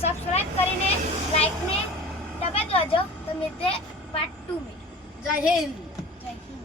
Subscribe કરીને like ને દબાવી દેજો તો મિલતે પાર્ટ 2 में जय हिंद।